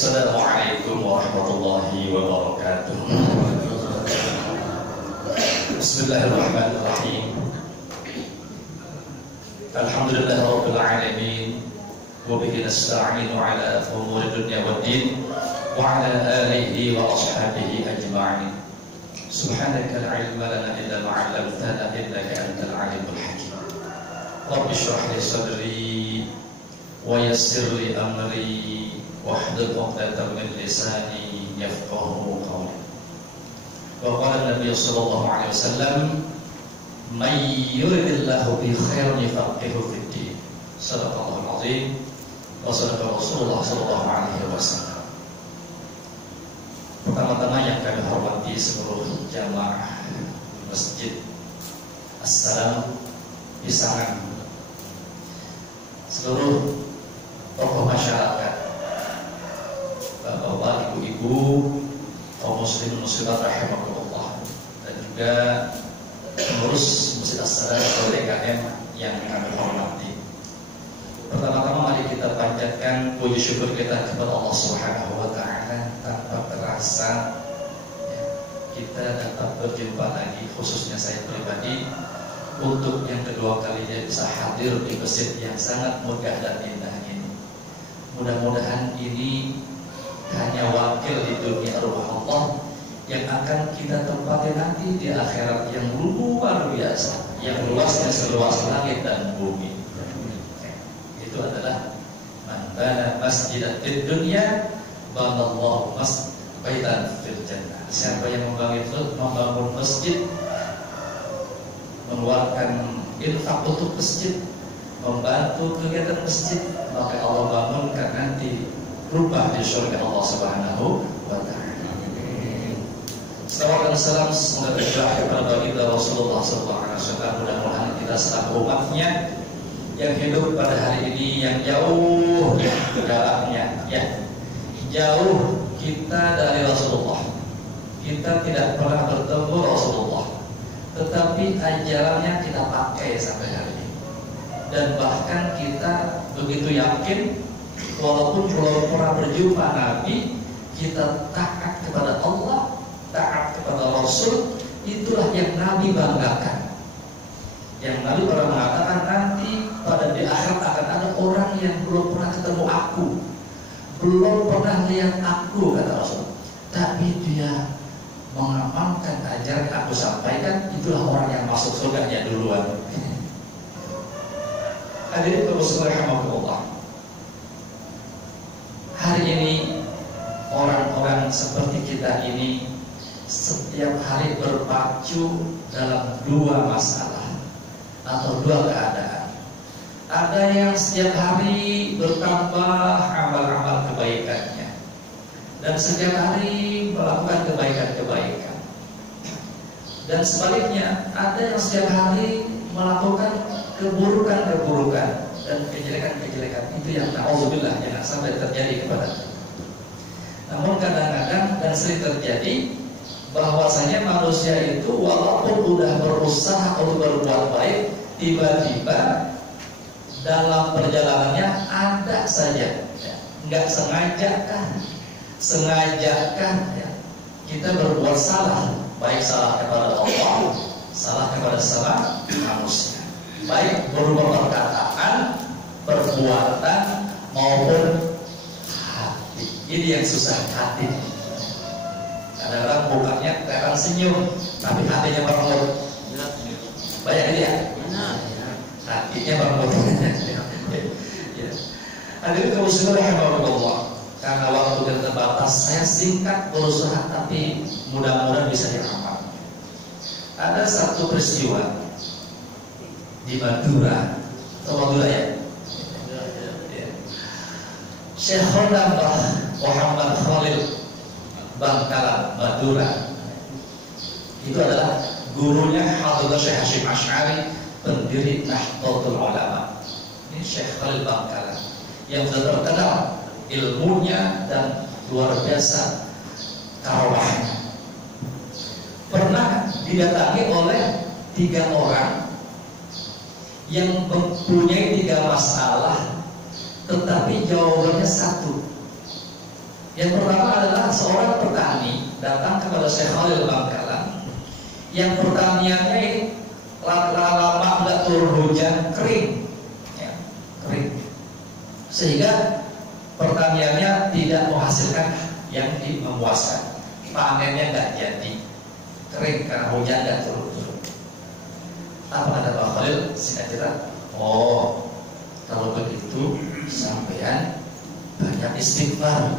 Assalamualaikum warahmatullahi wabarakatuh. Bismillahirrahmanirrahim. Alhamdulillahi rabbil alamin. Wa bihi nasta'inu ala umuri dunya waddin wa ala alihi wa ashabihi ajma'in. Subhanaka la ilma lana illa ma 'allamtana innaka antal alimul hakim. Rabbi shrah li sadri wa yassir li amri wahdud 'uqdatam min lisani yafqahu qawli. Wa qala Nabi sallallahu alaihi wasallam, "May yuridillahu bi khairin yufaqihu fid din." Shadaqallahul azim wa shadaqa Rasulullah sallallahu alaihi wasallam. Pertama-tama yang kami hormati seluruh jamaah Masjid As-Salam Pisangan, seluruh tokoh masyarakat, bapak-bapak, ibu-ibu, kaum muslimin muslimat rahimakumullah, dan juga pengurus Masjid As-Salam atau DKM yang kami hormati. Pertama-tama mari kita panjatkan puji syukur kita kepada Allah Subhanahu wa taala. Tanpa terasa kita dapat berjumpa lagi, khususnya saya pribadi, untuk yang kedua kalinya bisa hadir di masjid yang sangat megah dan indah ini. Mudah-mudahan ini hanya wakil di dunia rumah Allah yang akan kita tempati nanti di akhirat yang luar biasa, yang luasnya seluas langit dan bumi. Itu adalah man bana masjidan fid dunya banallahu masjidan fil jannah. Siapa yang membangun masjid, mengeluarkan infak untuk masjid, membantu kegiatan masjid, maka Allah bangunkan nanti rumah di surga Allah Subhanahu wa taala. Salawat dan salam semoga tercurah kepada baginda Rasulullah sallallahu alaihi wasallam. Mudah-mudahan kita selaku umatnya yang hidup pada hari ini yang jauh jaraknya, jauh kita dari Rasulullah. Kita tidak pernah bertemu Rasulullah, tetapi ajarannya kita pakai sampai hari ini. Dan bahkan kita begitu yakin, walaupun belum pernah berjumpa Nabi, kita taat kepada Allah, taat kepada Rasul. Itulah yang Nabi banggakan. Yang Nabi pernah mengatakan, nanti pada di akhirat akan ada orang yang belum pernah ketemu aku, belum pernah lihat aku, kata Rasul, tapi dia mengamalkan ajaran yang aku sampaikan. Itulah orang yang masuk surganya duluan. Hadirin rahimahullah, hari ini orang-orang seperti kita ini setiap hari berpacu dalam dua masalah atau dua keadaan. Ada yang setiap hari bertambah amal-amal kebaikannya, dan setiap hari melakukan kebaikan-kebaikan. Dan sebaliknya, ada yang setiap hari melakukan keburukan-keburukan dan kejelekan-kejelekan. Itu yang na'udzubillah jangan sampai terjadi kepada kita. Namun kadang-kadang dan sering terjadi bahwasanya manusia itu walaupun udah berusaha untuk berbuat baik, tiba-tiba dalam perjalanannya ada saja, nggak sengaja kita berbuat salah, baik salah kepada Allah, salah kepada sama manusia, baik berupa perkataan, perbuatan maupun hati. Ini yang susah, hati. Kadang-kadang bukannya kelihatan senyum, tapi hatinya merenggut. Banyak ini ya? Hatinya merenggut. Hadirin kaum muslimin rahimahumullah, karena waktu kita terbatas, saya singkat berusaha, tapi mudah-mudahan bisa dihafal. Ada satu peristiwa di Madura, atau Madura ya? Syekh Khondambah Muhammad Khalil Bangkalan, Madura. Itu adalah gurunya Hadrah Syekh Hasyim Asy'ari, pendiri Nahdlatul Ulama. Ini Syekh Khalil Bangkalan yang sudah terkenal ilmunya dan luar biasa karawahnya. Pernah didatangi oleh 3 orang yang mempunyai 3 masalah, tetapi jawabannya satu. Yang pertama adalah seorang petani datang kepada Syekh Khalil Bangkalan yang pertaniannya ini lama nggak turun hujan, kering, ya, kering, sehingga pertaniannya tidak menghasilkan yang memuaskan, panennya nggak jadi, kering karena hujan nggak turun. Apa kata Pak Khalil? Singkat cerita, oh kalau begitu sampean banyak istighfar.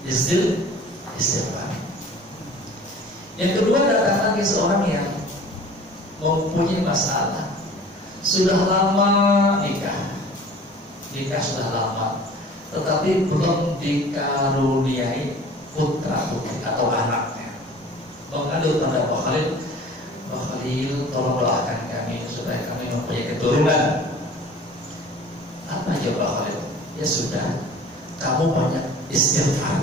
Istighfar. Yang kedua, datang lagi seorang yang mempunyai masalah, sudah lama nikah sudah lama, tetapi belum dikaruniai putra putri atau anaknya. Mengadu kepada Pak Khalil, tolong doakan kami supaya kami mempunyai keturunan. Apa jawab Pak Khalil? Ya sudah, kamu banyak istighfar,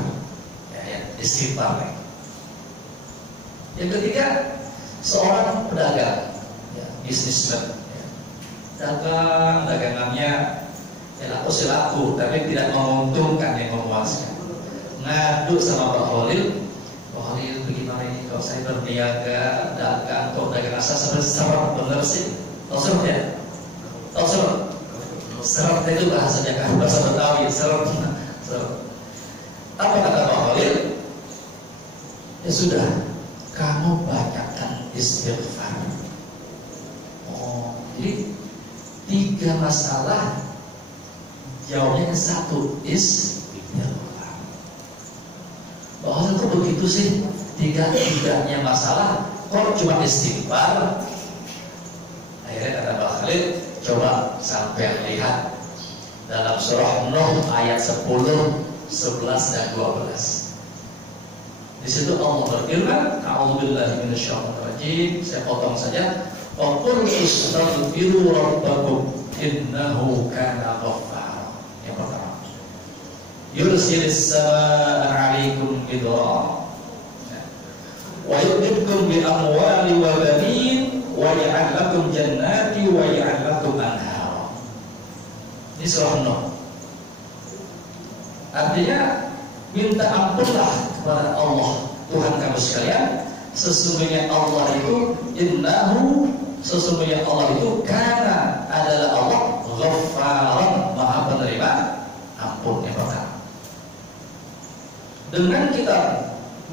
istighfar. Yang ketiga, seorang pedagang, bisnismen, dagangannya laku, tapi tidak menguntungkan, yang memuaskan. Ngadu sama Pak Khalil, bagaimana ini kalau saya berniaga, dagang, kok dagang rasa seperti bener sih? Tahu serem ya? Tahu serem? Serem itu bahasanya kan, bahasa Betawi, serem. Apa kata Pak Khalil? Ya sudah, kamu banyakkan istighfar. Oh, jadi 3 masalah, jawabnya 1, istighfar. Pak Khalil kok begitu sih? 3-tiganya masalah, kok cuma istighfar? Akhirnya kata Pak Khalil, coba sampai lihat dalam surah Nuh ayat 10, 11 dan 12. Di situ Allah berfirman, A'udzubillahi minasyaitonir rajim. Saya potong saja. Wa qul istaghfiru rabbakum innahu kana ghaffara. Yang pertama, yursilis samaa'a 'alaikum bidrara wa yumdidkum bi amwali wa banin wa yaj'al lakum jannati wa yaj'al lakum anhara. Ini surah Nuh. Artinya minta ampunlah kepada Allah Tuhan kamu sekalian. Sesungguhnya Allah itu sesungguhnya Allah itu karena adalah Allah Ghaffaran, Maha penerima ampun. Yang pertama, dengan kita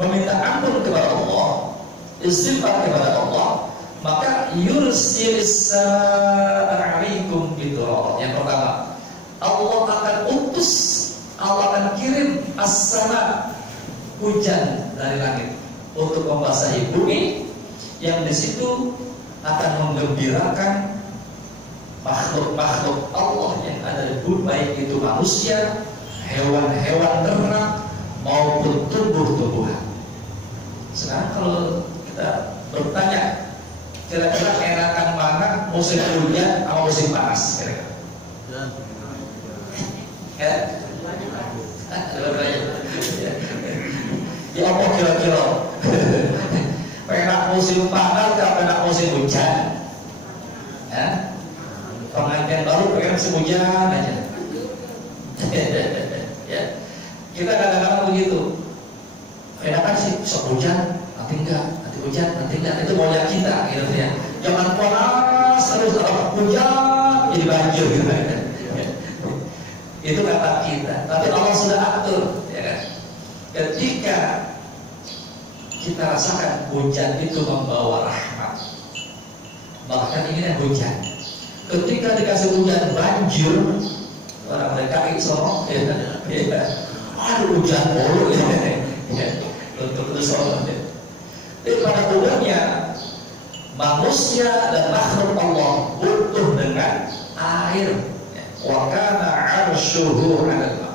meminta ampun kepada Allah, istighfar kepada Allah, maka yursilis alaikum bidra. Yang pertama, Allah akan utus, Allah akan kirim as-sama, hujan dari langit untuk membasahi bumi, yang di situ akan menggembirakan makhluk-makhluk Allah yang ada di bumi, baik itu manusia, hewan-hewan ternak maupun tumbuh-tumbuhan. Sekarang kalau kita bertanya, kira-kira enakan mana musim hujan atau musim panas? Kira-kira? Ya apa kira-kira? Enak musim panas atau enak musim hujan? Pengantin baru pengen musim hujan aja. Ya. Kita kadang-kadang begitu. Enakan sih sok hujan, nanti enggak, nanti hujan, nanti enggak. Itu maunya kita, gitu ya. Jangan panas terus, hujan jadi banjir, gitu ya. Itu kata kita. Tapi Allah sudah atur, ya kan? Ketika kita rasakan hujan itu membawa rahmat, bahkan ingin hujan. Ketika dikasih hujan banjir, orang mereka sono, ya, aduh hujan mulu, ya, untuk sono. Jadi pada umumnya manusia dan makhluk Allah butuh dengan air. Wa kana 'arshuhu 'alal ma'.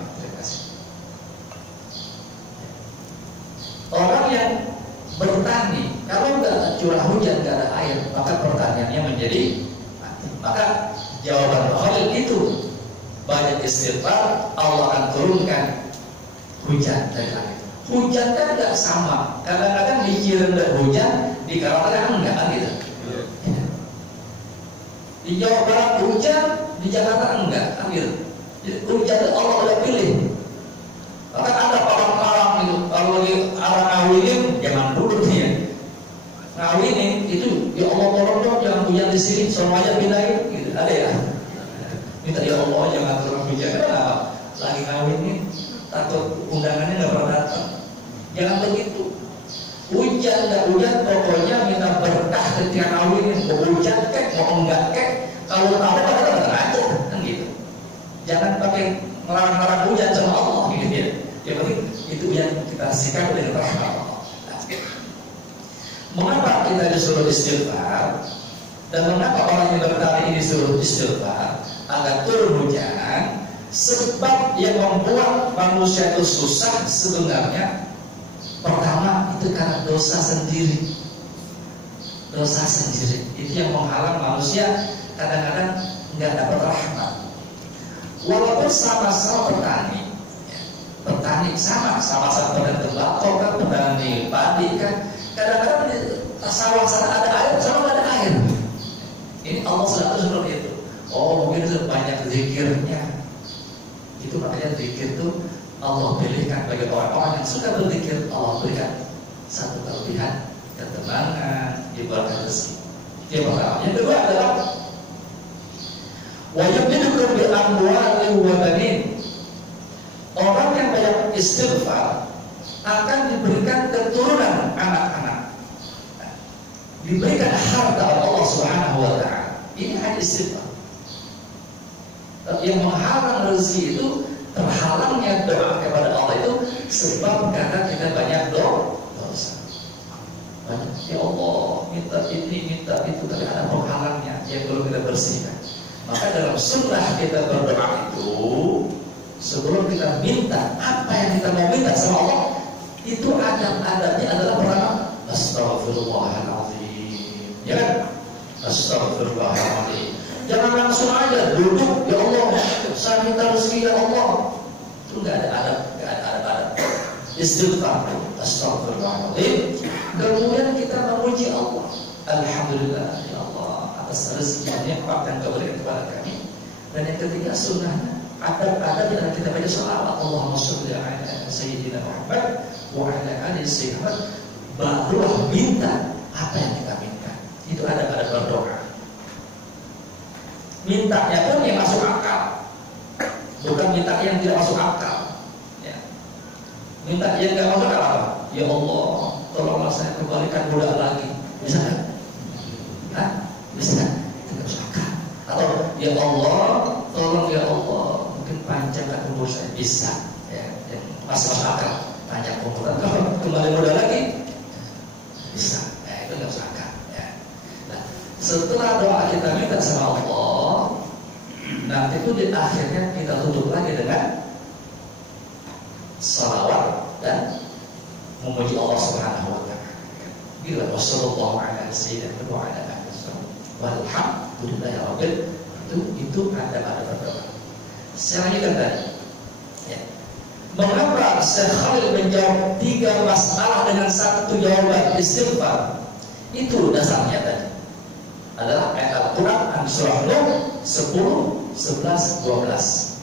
Orang yang bertani, kalau nggak curah hujan, nggak ada air, maka pertaniannya menjadi mati. Maka jawaban Khalil itu banyak istighfar, Allah akan turunkan hujan dari langit. Hujan kan nggak sama, kadang-kadang dikirim dari hujan, di Kalimantan enggak kan gitu. Di Jawa Barat hujan, di Jakarta enggak kan gitu. Hujan itu Allah udah pilih. Maka ada Ya Allah tolong dong jangan hujan di sini, semuanya pindahin. Gitu. Ada ya? Minta ya Allah jangan turun hujan. Kenapa? Lagi kawin nih, takut undangannya nggak pernah datang. Jangan begitu. Hujan nggak hujan, pokoknya minta berkah ketika kawin. Mau hujan kek, mau enggak kek. Kalau tahu kita aja, kan gitu. Jangan pakai melarang-larang hujan sama Allah, gitu ya. Yang penting itu yang kita sikap dengan rahmat Allah. Mengapa kita disuruh istighfar dan mengapa orang yang bertani ini disuruh istighfar agar turun hujan? Sebab yang membuat manusia itu susah sebenarnya pertama itu karena dosa sendiri. Dosa sendiri itu yang menghalang manusia kadang-kadang nggak dapat rahmat. Walaupun sama-sama petani sama-sama petani tembakau kan, petani padi kan. Kadang-kadang di sawah sana ada air, sana nggak ada air. Ini Allah selalu seperti itu. Oh mungkin itu banyak zikirnya. Itu makanya zikir itu Allah pilihkan bagi orang-orang yang suka berzikir. Allah berikan satu kelebihan, ketenangan, diberikan rezeki. Yang pertama. Yang kedua adalah wajib hidup bi amwali wa banin. Orang yang banyak istighfar akan diberikan keturunan anak-anak, diberikan harta oleh Allah Subhanahu wa taala. Ini hanya istighfar. Yang menghalang rezeki itu, terhalangnya doa kepada Allah itu sebab karena kita banyak dosa. Banyak, ya Allah minta ini minta itu, tapi ada penghalangnya yang perlu kita bersihkan. Maka dalam sunnah kita berdoa itu, sebelum kita minta apa yang kita mau minta sama Allah, itu adab-adabnya adalah pertama Astaghfirullahaladzim, ya kan? Astaghfirullahaladzim. Jangan langsung aja duduk, ya Allah saya minta rezeki ya Allah. Itu nggak ada adab, nggak ada adab. Istighfar, Astaghfirullahaladzim. Kemudian kita memuji Allah, Alhamdulillah ya Allah atas rezeki yang nikmat yang Kau berikan kepada kami. Dan yang ketiga sunnahnya adab-adab yang kita baca salawat, Allahumma sholli ala sayyidina Muhammad wa ala ali sayyidina, barulah minta apa yang kita minta. Itu adab-adab berdoa. Mintanya pun yang masuk akal, bukan minta yang tidak masuk akal. Ya. Minta yang tidak masuk akal apa? Ya Allah, tolonglah saya kembalikan budak lagi. Bisa kan? Hah? Bisa kan? Itu tidak masuk akal. Atau ya Allah, tolong ya Allah, mungkin panjangkan umur saya. Bisa. Ya. Yang masuk akal, panjang umur. Kalau kembali muda lagi, bisa. Ya, itu tidak masuk akal. Ya. Nah, setelah doa kita minta sama Allah, nanti itu di akhirnya kita tutup lagi dengan salawat dan memuji Allah Subhanahu wa taala. Bila wassallallahu ala sayyidina wa ala alihi wasallam walhamdulillahirabbil itu ada berdoa. Saya lanjutkan tadi. Ya. Mengapa Syekh Khalil menjawab 3 masalah dengan 1 jawaban istighfar? Itu dasarnya tadi. Adalah ayat Al-Quran Surah Nuh 10, 11, 12.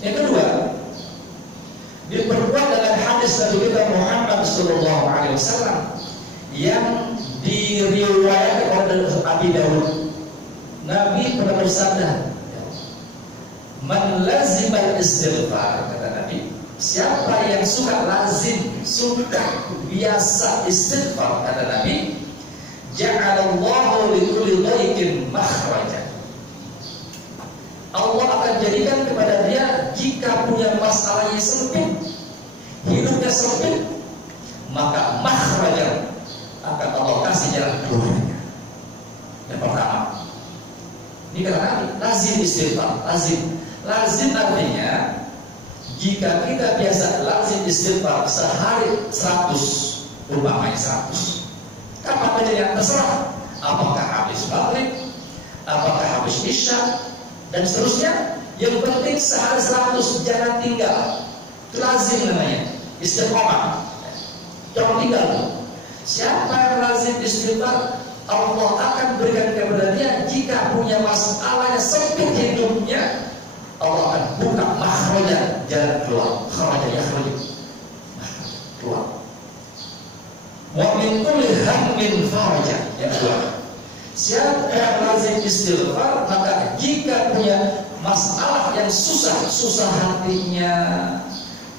Yang kedua, diperkuat dengan hadis Nabi kita Muhammad sallallahu alaihi wasallam yang diriwayatkan oleh Abi Dawud. Nabi pernah bersabda, "Man lazimal istighfar," kata Nabi, siapa yang suka lazim, suka biasa istighfar, kata Nabi, ja'alallahu likulli dhaiqin makhrajan. Allah akan jadikan kepada dia, jika punya masalahnya sempit, hidupnya sempit, maka makhrajan akan Allah kasih jalan keluarnya. Yang pertama, ini kata Nabi, lazim istighfar. Lazim artinya jika kita biasa lazim istighfar sehari 100, umpamanya 100. Kapan aja yang terserah, apakah habis maghrib, apakah habis isya, dan seterusnya. Yang penting sehari 100 jangan tinggal. Itu lazim namanya, istiqomah. Jangan tinggal. Siapa yang lazim istighfar, Allah akan berikan kepada dia, jika punya masalahnya sempit hidupnya, Allah akan buka makhrajan, jalan keluar. Kharajan yakhruj, keluar. Wa min kulli hammin faraja. Yang kedua, Siapa yang lazim istighfar, maka jika punya masalah yang susah hatinya,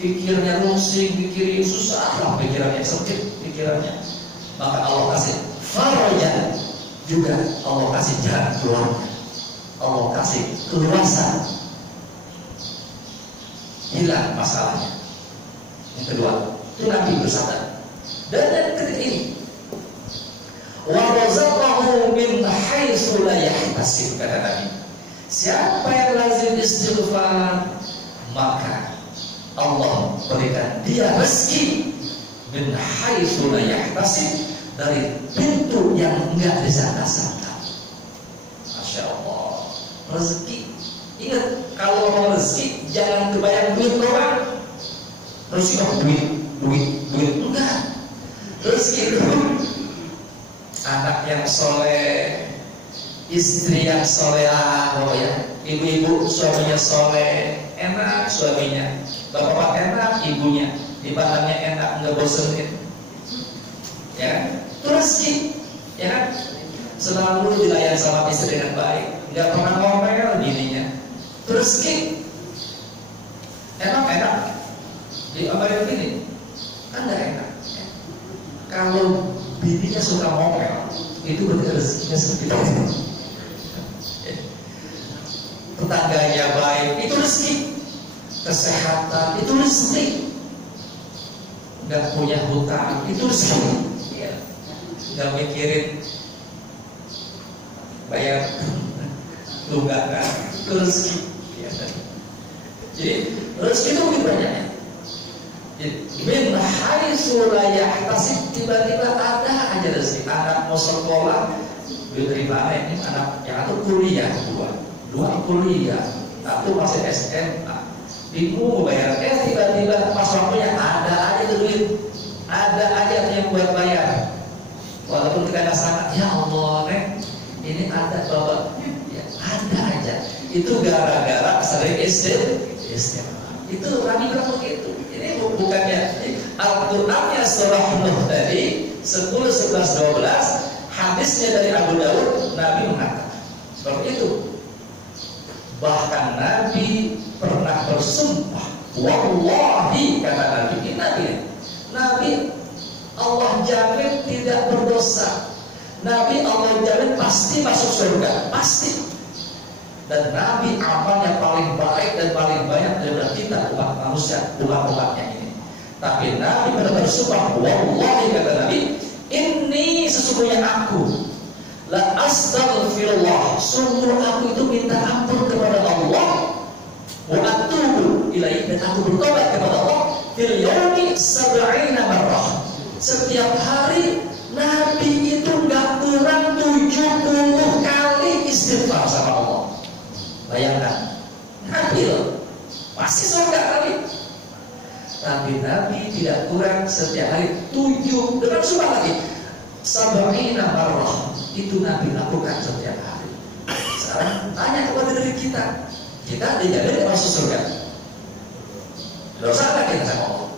pikirnya rusing, pikirnya susah lah, pikirannya sempit, pikirannya, maka Allah kasih farajan, juga Allah kasih jalan keluar, Allah kasih keluasan, hilang masalahnya. Yang kedua, itu Nabi bersabda. Dan yang ketiga ini, wa razaqahu min haitsu la yahtasib, kata Nabi. Siapa yang lazim istighfar, maka Allah berikan dia rezeki min haitsu la yahtasib, dari pintu yang enggak disangka-sangka. Masya Allah, rezeki. Ingat, kalau mau rezeki jangan kebayang duit doang. Rezeki duit enggak. Rezeki itu anak yang soleh, istri yang solehah, ya. Ibu-ibu suaminya soleh, enak suaminya, bapak enak ibunya, dipandangnya enak, nggak bosenin, ya. Itu rezeki, ya kan? Selalu dilayani sama istri dengan baik, nggak pernah ngomel bininya. Itu rezeki, enak. Di Amerika ini kan nggak enak. Kalau bininya suka ngomel, itu berarti rezekinya seperti itu. Tetangganya baik, itu rezeki. Kesehatan, itu rezeki. Nggak punya hutang, itu rezeki. Nggak mikirin bayar tunggakan, itu rezeki. Jadi rezeki itu begitu banyaknya. Min haitsu la yahtasib, tiba-tiba ada aja rezeki. Anak mau sekolah, diterima ini anak yang satu kuliah, dua kuliah, satu masih SMA, bingung bayar. Tiba-tiba pas waktunya ada aja duit, ada aja yang buat bayar. Walaupun kita ada sangat, ya Allah, ini ada bapak, ya, ada aja. Itu gara-gara sering istighfar. Itu Nabi bilang begitu. Ini bukannya Al-Qur'annya surah Nuh tadi 10, 11, 12, hadisnya dari Abu Daud, Nabi mengatakan seperti itu. Bahkan Nabi pernah bersumpah, wallahi, kata Nabi, ini Nabi Allah jamin tidak berdosa. Nabi Allah jamin pasti masuk surga, pasti. Dan Nabi amalnya paling baik dan paling banyak daripada kita umat manusia, umatnya ini. Tapi Nabi benar bersumpah, wallahi, kata Nabi, ini sesungguhnya aku la astaghfirullah, sungguh aku itu minta ampun kepada Allah, wa atubu ilaihi, dan aku bertobat kepada Allah fil yaumi 70 marrah. Setiap hari Nabi itu nggak kurang 70 kali istighfar sama Allah. Bayangkan, Nabi loh, pasti surga kali. Tapi Nabi tidak kurang setiap hari 7, dengan sumpah lagi 70 marrah. Itu Nabi lakukan setiap hari. Sekarang tanya kepada diri kita dijamin masuk surga? Dosa nggak kita sama Allah?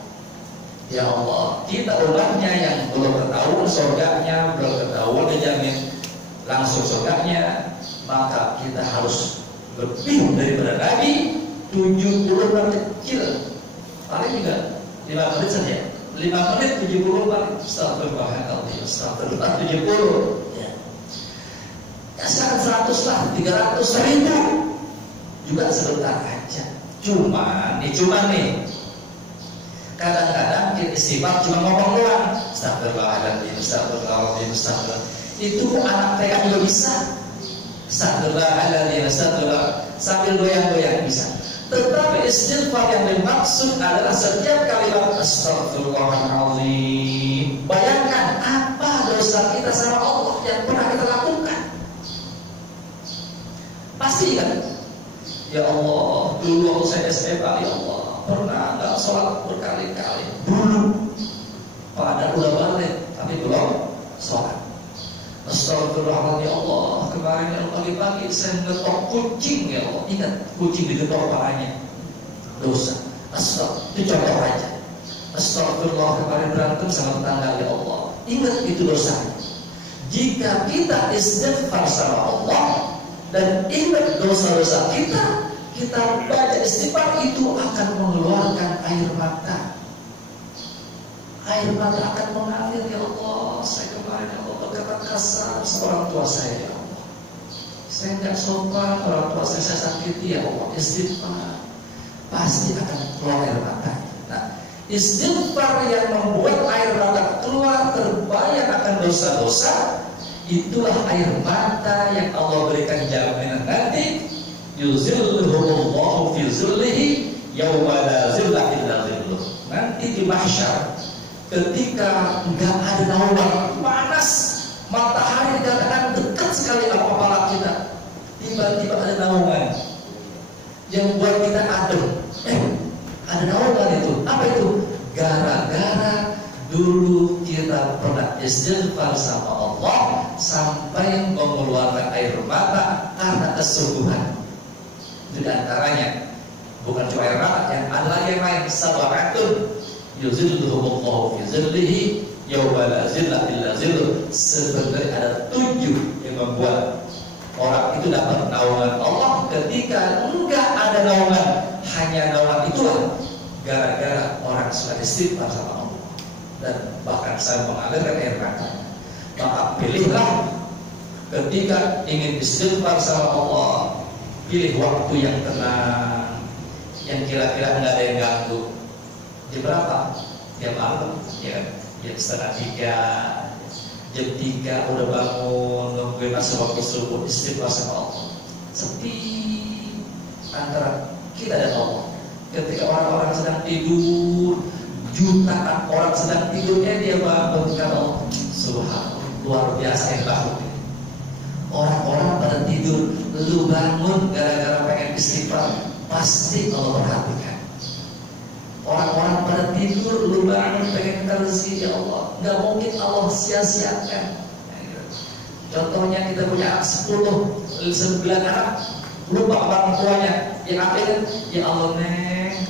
Ya Allah, kita umatnya yang belum ketahuan surganya, belum ketahuan dijamin langsung surganya, maka kita harus lebih daripada Nabi 70 menit kecil, paling juga 5 menit saja, 5 menit 70 kali astagfirullahaladzim, astagfirullah 70 ya. Ya sekarang 100 lah, 300, 1000 juga sebentar aja. Cuma nih kadang-kadang kita istighfar cuma ngomong doang, astagfirullahaladzim, astagfirullahaladzim, astagfirullah. Itu anak TK juga bisa. Astagfirullahaladzim, astagfirullah, sambil goyang-goyang bisa. Tetapi istighfar yang dimaksud adalah setiap kalimat astagfirullahaladzim. Bayangkan apa dosa kita sama Allah yang pernah kita lakukan. Pasti kan? Ya Allah, dulu waktu saya SMA, ya Allah, pernah nggak sholat berkali-kali. Dulu, pada udah balik, tapi belum sholat. Astagfirullahaladzim, ya Allah, kemarin yang pagi-pagi saya ngetok kucing, ya Allah. Ingat, kucing digetok kepalanya, dosa. Astagfirullah, itu contoh aja. Astagfirullah, kemarin berantem sama tetangga, ya Allah. Ingat, itu dosa. Jika kita istighfar sama Allah dan ingat dosa-dosa kita, kita baca istighfar, itu akan mengeluarkan air mata. Air mata akan mengalir. Ya Allah, saya kemarin ya Allah berkata kasar sama orang tua saya. Ya Allah, saya tidak sopan, orang tua saya sakiti. Ya Allah, istighfar, pasti akan keluar air mata. Nah, istighfar yang membuat air mata keluar, terbayang akan dosa-dosa, itulah air mata yang Allah berikan jaminan nanti. Yuzilluhumullahu fi zillihi yawma la zilla illa zilluh. Nanti di mahsyar, ketika enggak ada naungan, panas, matahari dikatakan dekat sekali sama kepala kita, tiba-tiba ada naungan yang buat kita adem. Ada naungan itu. Apa itu? Gara-gara dulu kita pernah istighfar sama Allah sampai mengeluarkan air mata karena kesungguhan. Di antaranya bukan cuma air mata, yang ada lagi yang lain. Sab'atun yuzilluhumullahu fi zillihi yawma la zilla illa zilluh. Sebenarnya ada 7 yang membuat orang itu dapat naungan Allah ketika enggak ada naungan. Hanya naungan itulah gara-gara orang sudah istighfar sama Allah dan bahkan saya mengalirkan air mata. Maka pilihlah ketika ingin istighfar sama Allah, pilih waktu yang tenang, yang kira-kira nggak ada yang ganggu. Jam berapa? Jam malam, ya, jam 2:30, jam 3 udah bangun, nungguin masuk waktu subuh, istighfar sama Allah. Sepi antara kita dan Allah. Ketika orang-orang sedang tidur, jutaan orang sedang tidurnya, dia bangun karena Allah. Subhanallah, luar biasa yang bangun. Orang-orang pada tidur, lu bangun gara-gara pengen istighfar, pasti Allah perhatikan. Orang-orang pada tidur, lu bangun pengen rezeki, ya Allah, nggak mungkin Allah sia-siakan. Contohnya kita punya 9 anak, lupa orang tuanya, yang akhirnya, ya Allah neng,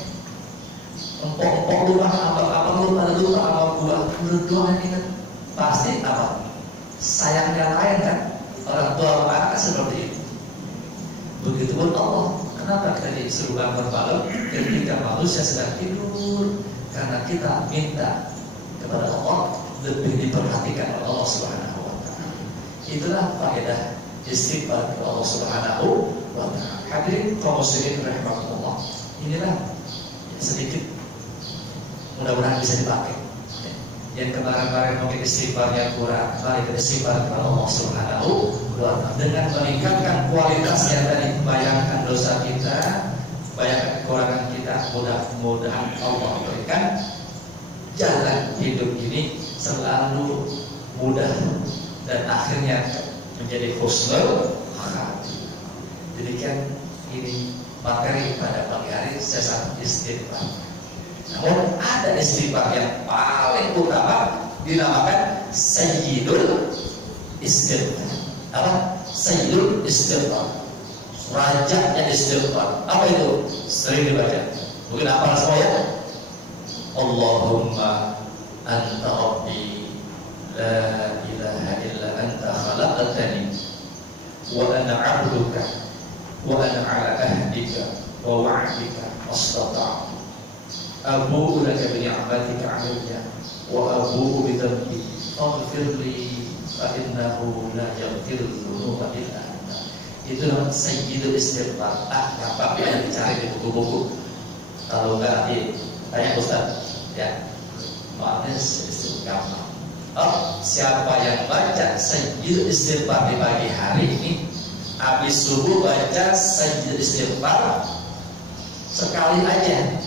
empok-empok lupa, apa-apa lu pada lupa sama gua, menurut doa kita pasti apa? Sayangnya lain kan? Orang tua anak seperti itu. Begitupun Allah. Kenapa kita disuruh bangun malam ketika manusia sedang tidur? Karena kita minta kepada Allah lebih diperhatikan oleh Allah Subhanahu wa Ta'ala. Itulah faedah istighfar kepada Allah Subhanahu wa Ta'ala. Hadirin kaum muslimin rahimakumullah. Inilah sedikit, mudah-mudahan bisa dipakai. Yang kemarin-kemarin mungkin istighfarnya kurang, mari kita istighfar kepada Allah Subhanahu wa Ta'ala dengan meningkatkan kualitasnya tadi. Bayangkan dosa kita, bayangkan kekurangan kita. Mudah-mudahan Allah berikan jalan hidup ini selalu mudah dan akhirnya menjadi husnul khatimah. Demikian ini materi pada pagi hari sesat istighfar. Namun ada istighfar yang paling utama dinamakan Sayyidul Istighfar. Apa? Sayyidul Istighfar, rajanya istighfar. Apa itu? Sering dibaca. Mungkin apa semua ya? Allahumma anta rabbi la ilaha illa anta khalaqtani wa ana 'abduka wa ana 'ala ahdika wa wa'dika mastata'tu. Abu'u laka bi ni'matika 'alayya wa abu'u bi dhanbi faghfir li fa innahu la yaghfiru dzunuba illa anta. Itu namanya Sayyidul Istighfar. Gampang ya, dicari di buku-buku. Kalau enggak tanya Ustaz, ya. Maafnya itu gampang. Siapa yang baca Sayyidul Istighfar di pagi hari ini, habis subuh baca Sayyidul Istighfar sekali aja,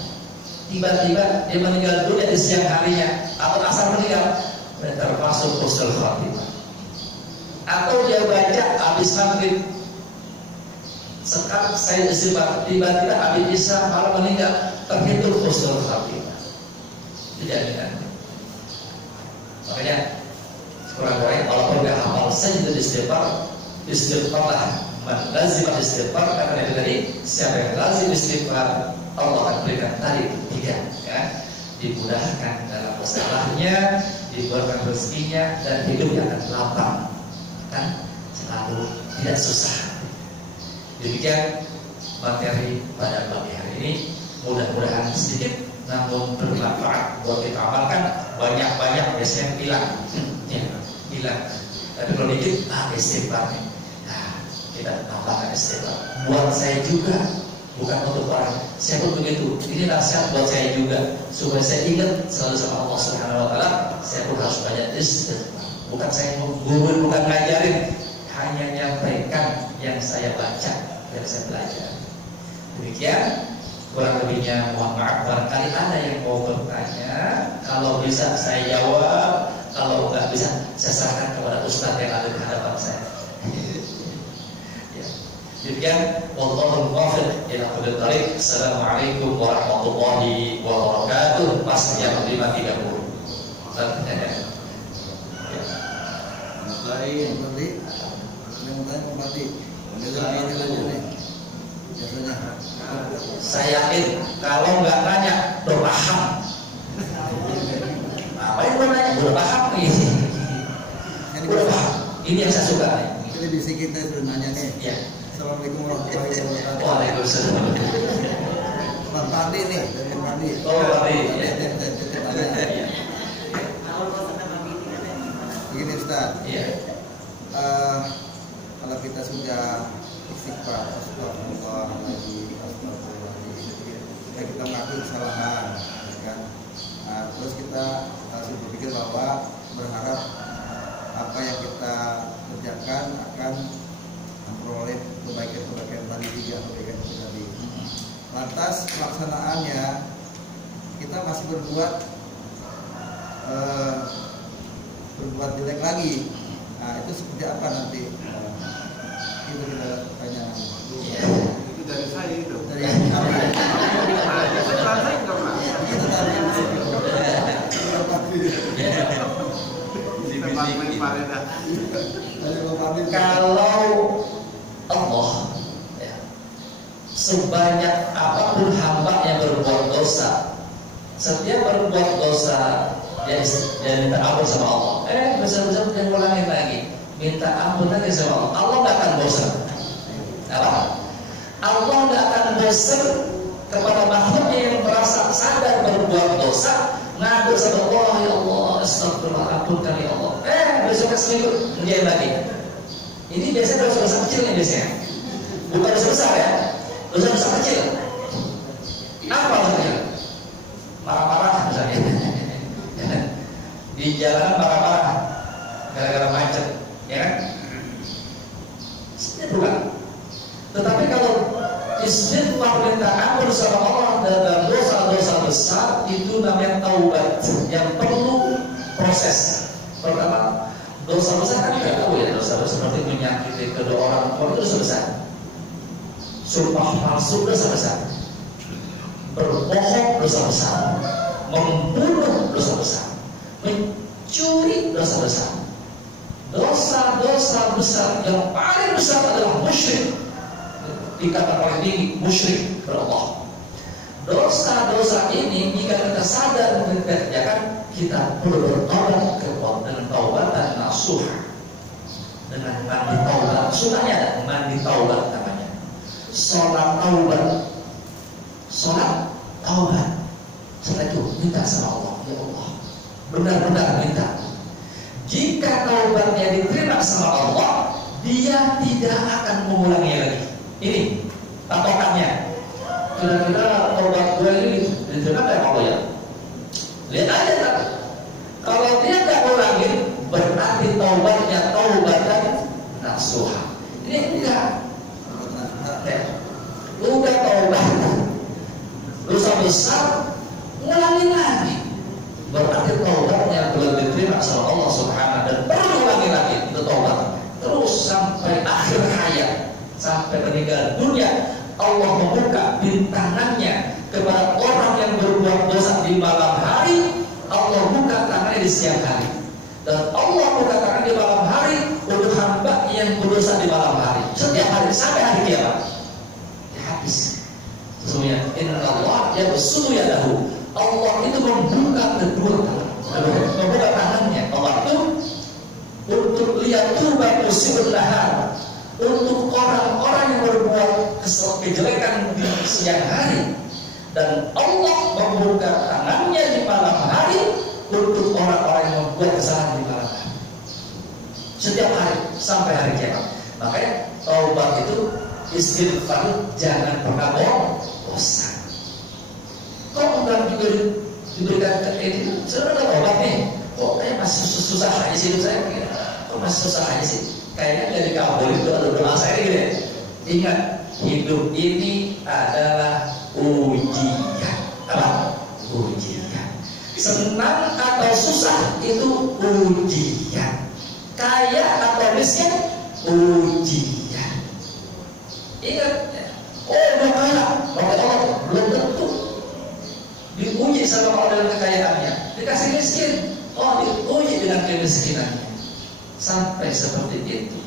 tiba-tiba dia meninggal dunia di siang harinya atau asal meninggal, termasuk husnul khatimah. Atau dia baca habis maghrib, sekarang saya istighfar, tiba-tiba habis isya malam meninggal, terhitung husnul khatimah. Dijadikan. Makanya kurang-kurangnya walaupun nggak hafal Sayyidul Istighfar, istighfarlah. Man lazim istighfar, karena tadi siapa yang lazim istighfar, Allah akan berikan tadi 3, ya, dimudahkan dalam masalahnya, dibuatkan rezekinya, dan hidupnya akan lapang. kan selalu tidak susah. Demikian materi pada pagi hari ini, mudah-mudahan sedikit namun bermanfaat buat kita amalkan. Banyak biasanya hilang, hilang. Tapi kalau dikit, istighfar nih. Nah, kita tambahkan istighfar. Buat saya juga, bukan untuk orang. Saya pun begitu. Ini nasihat buat saya juga, supaya saya ingat selalu sama Allah Subhanahu Wa Taala. Saya pun harus banyak istighfar. Bukan saya menggurui, bukan ngajarin, hanya nyampaikan yang saya baca, yang saya belajar. Demikian. Kurang lebihnya mohon maaf, barangkali ada yang mau bertanya. Kalau bisa saya jawab, kalau nggak bisa saya serahkan kepada Ustaz yang ada di hadapan saya. Ya. Demikian, wallahul muwaffiq ila aqwamit thoriq. Assalamualaikum warahmatullahi wabarakatuh. Pas jam 5.30. Saya yakin kalau nggak nanya udah paham. Apa yang udah nanya udah paham ini. Udah paham. Ini yang saya suka nih. Ini bisa kita itu nanya nih. Ya. Assalamualaikum warahmatullahi wabarakatuh. Waalaikumsalam. Bang Pandi nih, dari Pandi. Oh, Pandi. Begini Ustaz. Iya. Kalau kita sudah istighfar, astagfirullahaladzim, kita mengakui kesalahan, kan? Nah, terus kita harus berpikir bahwa berharap apa yang kita kerjakan akan memperoleh kebaikan tadi, 3 kebaikan itu tadi. Lantas pelaksanaannya kita masih berbuat jelek lagi. Nah, itu seperti apa nanti? Itu kita tanya. Itu dari saya itu. Dari kami. Itu tadi. Kalau Allah ya, sebanyak apapun hamba yang berbuat dosa, setiap berbuat dosa ya minta ampun sama Allah. Besar-besar jangan ulangin lagi. Minta ampun lagi sama Allah. Allah nggak akan bosan. Apa? Allah nggak akan bosan kepada makhluknya yang merasa sadar berbuat dosa, ngadu sama Allah, ya Allah, astagfirullah, ampunkan ya Allah. Besok seminggu ngerjain lagi. Ini biasanya dosa-dosa kecil nih biasanya. Bukan dosa besar ya, dosa-dosa kecil. Apa maksudnya? Marah-marah misalnya. Di jalanan marah-marah gara-gara macet, ya kan? Sebenarnya bukan. Tetapi kalau istighfar minta ampun sama Allah dalam dosa-dosa besar, itu namanya taubat yang perlu proses. Pertama, dosa besar kan kita tahu ya, dosa-dosa seperti menyakiti kedua orang tua itu dosa besar. Sumpah palsu dosa besar. Berbohong dosa besar. Membunuh dosa besar. Mencuri dosa besar. Dosa-dosa besar yang paling besar adalah musyrik. Dikatakan paling tinggi musyrik berallah. Dosa-dosa ini jika kita sadar dan kita kerjakan, kita perlu bertobat dengan taubatan nasuh, dengan mandi taubat. Sunahnya ada mandi taubat namanya. Sholat taubat, sholat taubat. Setelah itu minta sama Allah, ya Allah, benar-benar minta. Jika taubatnya diterima sama Allah, dia tidak akan mengulangi lagi. Ini patokannya. Kira-kira taubat gue ini diterima nggak Allah ya? Lihat aja kan. Kalau dia nggak ulangin, berarti taubatnya taubatan nasuha. Ini enggak. Udah taubat, dosa besar, ngulangin lagi. Berarti taubatnya belum diterima sama Allah Subhanahu dan perlu ulangi lagi itu taubat. Terus sampai akhir hayat, sampai meninggal dunia, Allah membuka bintangannya kepada orang yang berbuat dosa di malam hari. Allah buka tangannya di siang hari, dan Allah buka tangan di malam hari untuk hamba yang berdosa di malam hari. Setiap hari sampai hari kiamat. Habis. Sesungguhnya Inna Allah ya besutu ya lahu. Allah itu membuka kedua tangan, membuka tangannya Allah itu untuk untuk lihat tuba musibul nahar, untuk orang-orang yang berbuat kejelekan di siang hari, dan Allah membuka tangannya di malam hari untuk orang-orang yang membuat kesalahan di malam hari. Setiap hari sampai hari kiamat. Makanya taubat itu istighfar, jangan pernah bosan. Kok orang juga diberikan ini? Sebenarnya taubat nih. Kok kayak masih susah aja sih hidup saya? Kok masih susah aja sih? Kayaknya dari kabel itu ada doa saya gini. Ingat, hidup ini adalah ujian. Apa? Ujian. Senang atau susah itu ujian. Kaya atau miskin ujian. Ingat, udah kaya, maka Allah belum tentu diuji sama Allah dengan kekayaannya. Dikasih miskin, diuji dengan kemiskinannya. Sampai seperti itu.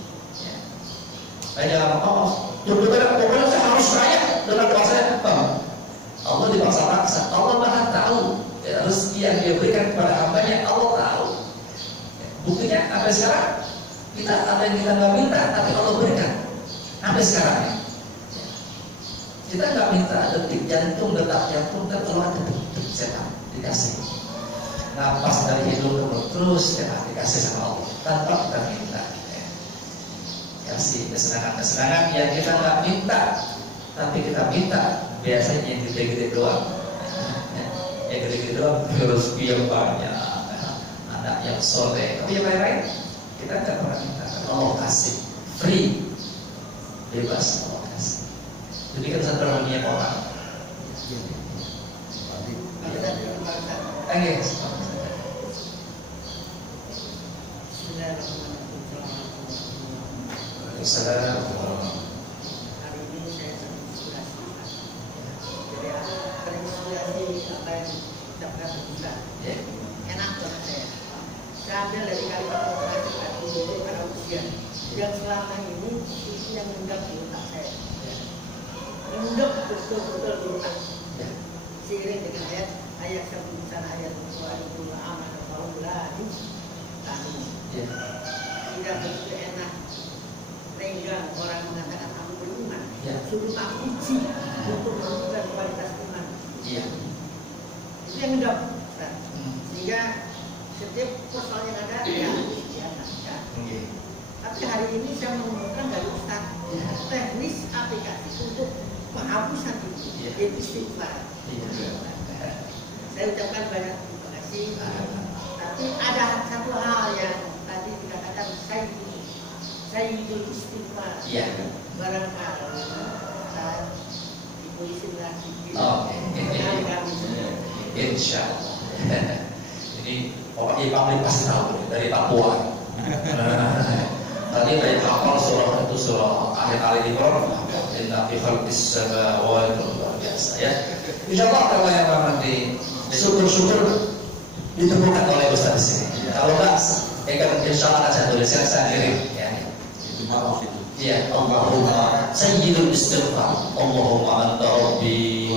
Kayak pokoknya saya harus kaya dengan kuasa Allah dipaksa-paksa. Allah maha tahu rezeki yang Dia berikan kepada hambanya. Allah tahu. Buktinya sampai sekarang kita ada yang kita nggak minta, tapi Allah berikan. Sampai sekarang ya. Kita nggak minta detik jantung, detak jantung, dan Allah ada setan dikasih. Napas dari hidung ke mulut terus ya dikasih sama Allah tanpa kita minta. Kasih kesenangan-kesenangan yang kita nggak minta, tapi kita minta biasanya yang gede-gede doang. Yang gede-gede doang rezeki yang banyak, anak yang soleh. Tapi yang lain-lain kita nggak pernah minta. Allah kasih free, bebas Allah kasih. Jadi kan satu dunia orang. Assalamualaikum. Hari ini saya terinspirasi. Jadi terinspirasi apa yang diucapkan Ustaz. Enak banget saya. Saya ambil dari kalimat terakhir tadi itu pada ujian yang selama ini itu yang mengendap di otak saya. Mengendap betul-betul di otak. Seiring dengan ayat sebutan ayat itu aman kalau lagi tadi. Tidak begitu enak. Sehingga orang mengatakan aku beriman, suruh tak uji untuk menentukan kualitas iman. Itu yang menjawab. Sehingga setiap persoalan yang ada ya. Tapi hari ini saya menemukan dari Ustaz teknis aplikasi untuk penghapusan itu, istighfar. Saya ucapkan banyak terima kasih. Tapi ada satu hal yang tadi dikatakan saya hidup istighfar. Barangkali saat dipolisin lagi. Insya Allah. Jadi pokoknya Pak pasti tahu dari Papua. Tadi dari hafal surah itu surah akhir Ali Imran. Inna fi khalqis samawati luar biasa ya. Insya Allah kalau yang nanti syukur-syukur ditemukan oleh Ustaz di sini. Kalau enggak, insya Allah akan saya tuliskan sendiri. Ya Allahumma sayyidul istighfar Allahumma anta rabbi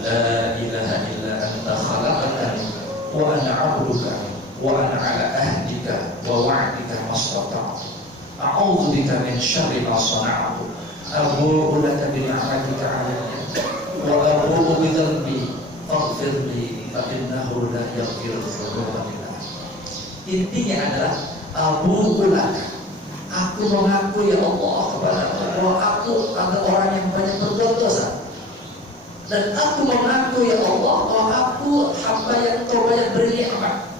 la ilaha illa anta khalaqtani wa ana 'abduka wa ana 'ala ahdika wa wa'dika mastata'tu a'udzu bika min syarri ma sana'tu abu'u laka bi ni'matika 'alayya wa abu'u bi dhanbi faghfir li fa innahu la yaghfiru dhunuba illa anta. Intinya adalah abu'u laka, aku mengaku ya Allah kepadamu bahwa aku adalah orang yang banyak berbuat dosa, dan aku mengaku ya Allah bahwa aku hamba yang Kau banyak beri nikmat.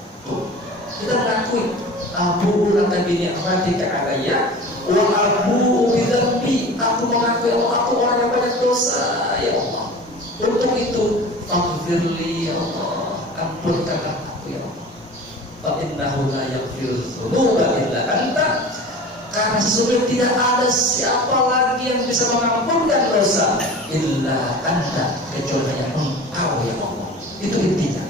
Kita mengakui abu laka bi ni'matika alayya wa abu bi dhanbi, aku mengaku ya Allah aku orang yang banyak dosa ya Allah. Untuk itu faghfirli ya Allah, ampunkanlah aku ya Allah. Fa innahu la yaghfiru dzunuba illa anta, karena sesungguhnya tidak ada siapa lagi yang bisa mengampunkan dosa illa anta, kecuali hanya Engkau ya Allah. Itu intinya.